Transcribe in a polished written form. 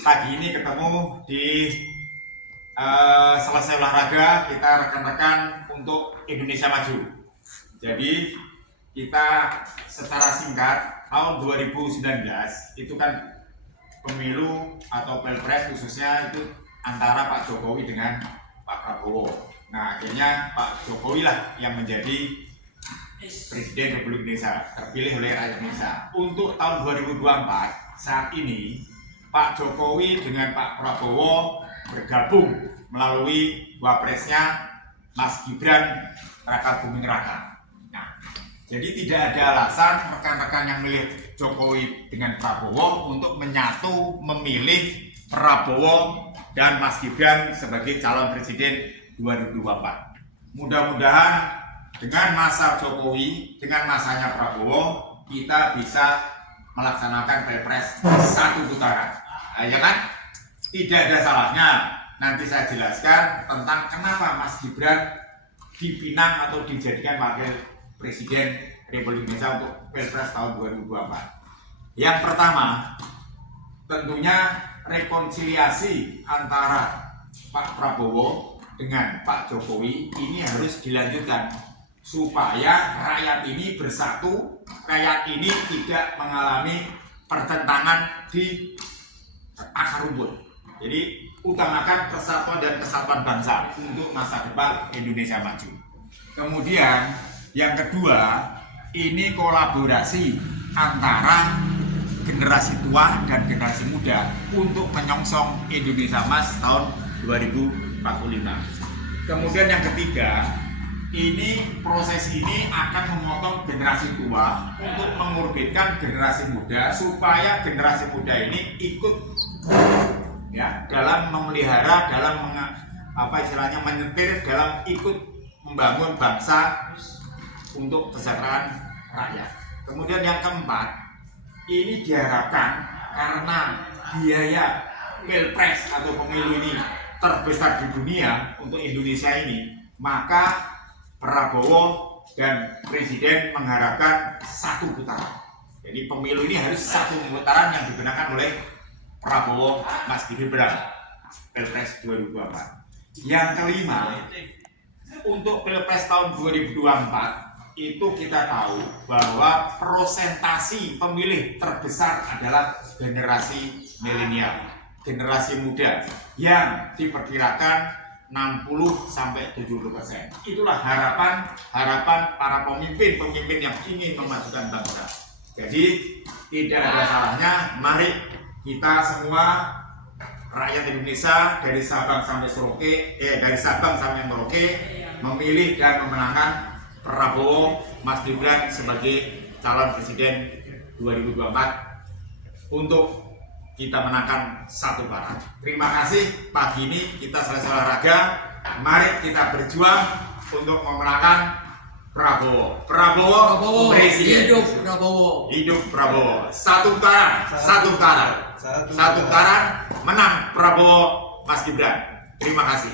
Pagi ini ketemu di selesai olahraga kita rekan-rekan untuk Indonesia Maju. Jadi kita secara singkat tahun 2019 itu kan pemilu atau pilpres khususnya itu antara Pak Jokowi dengan Pak Prabowo. Nah akhirnya Pak Jokowi lah yang menjadi Presiden Republik Indonesia, terpilih oleh rakyat Indonesia. Untuk tahun 2024 saat ini Pak Jokowi dengan Pak Prabowo bergabung melalui wapresnya Mas Gibran Raka Buming Raka. Nah, jadi tidak ada alasan rekan-rekan yang milih Jokowi dengan Prabowo untuk menyatu memilih Prabowo dan Mas Gibran sebagai calon presiden 2024. Mudah-mudahan dengan masa Jokowi, dengan masanya Prabowo, kita bisa melaksanakan pilpres satu putaran. Ya kan? Tidak ada salahnya. Nanti saya jelaskan tentang kenapa Mas Gibran dipinang atau dijadikan wakil presiden Republik Indonesia untuk pilpres tahun 2024. Yang pertama, tentunya rekonsiliasi antara Pak Prabowo dengan Pak Jokowi ini harus dilanjutkan supaya rakyat ini bersatu, rakyat ini tidak mengalami pertentangan di akar rumput. Jadi utamakan persatuan dan kesatuan bangsa untuk masa depan Indonesia maju. Kemudian yang kedua, ini kolaborasi antara generasi tua dan generasi muda untuk menyongsong Indonesia Emas tahun 2045. Kemudian yang ketiga, ini proses ini akan memotong generasi tua untuk mengorbitkan generasi muda supaya generasi muda ini ikut ya dalam memelihara, dalam menyetir, dalam ikut membangun bangsa untuk kesejahteraan rakyat. Kemudian yang keempat, ini diharapkan karena biaya pilpres atau pemilu ini terbesar di dunia untuk Indonesia ini, maka Prabowo dan Presiden mengharapkan satu putaran. Jadi pemilu ini harus satu putaran yang digunakan oleh Prabowo Mas Gibran Pilpres 2024. Yang kelima, untuk Pilpres tahun 2024 itu kita tahu bahwa prosentasi pemilih terbesar adalah generasi milenial, generasi muda yang diperkirakan 60-70%. Itulah harapan para pemimpin yang ingin memajukan bangsa. Jadi tidak ada salahnya, mari kita semua rakyat Indonesia dari Sabang sampai Merauke memilih dan memenangkan Prabowo Mas Gibran sebagai calon presiden 2024 untuk kita menangkan satu barang. Terima kasih. Pagi ini kita selesai olahraga. Mari kita berjuang untuk memenangkan Prabowo. Prabowo presiden. Hidup Prabowo. Hidup Prabowo. Satu putaran menang Prabowo Mas Gibran. Terima kasih.